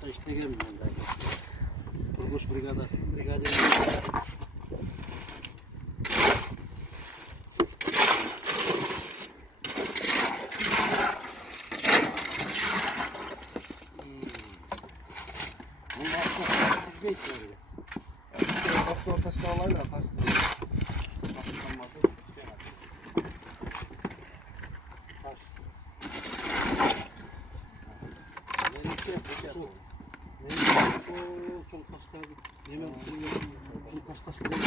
Kuruluşta işte gelmiyor zaten. Kuruluş brigadası, brigader. Bu başka 35 lira. Aslında ortaşta olayla kaçtı. Başlanması. Taş. Ne iş yapacağız? Çok taşlar. Yemek. Çok taş gidiyor.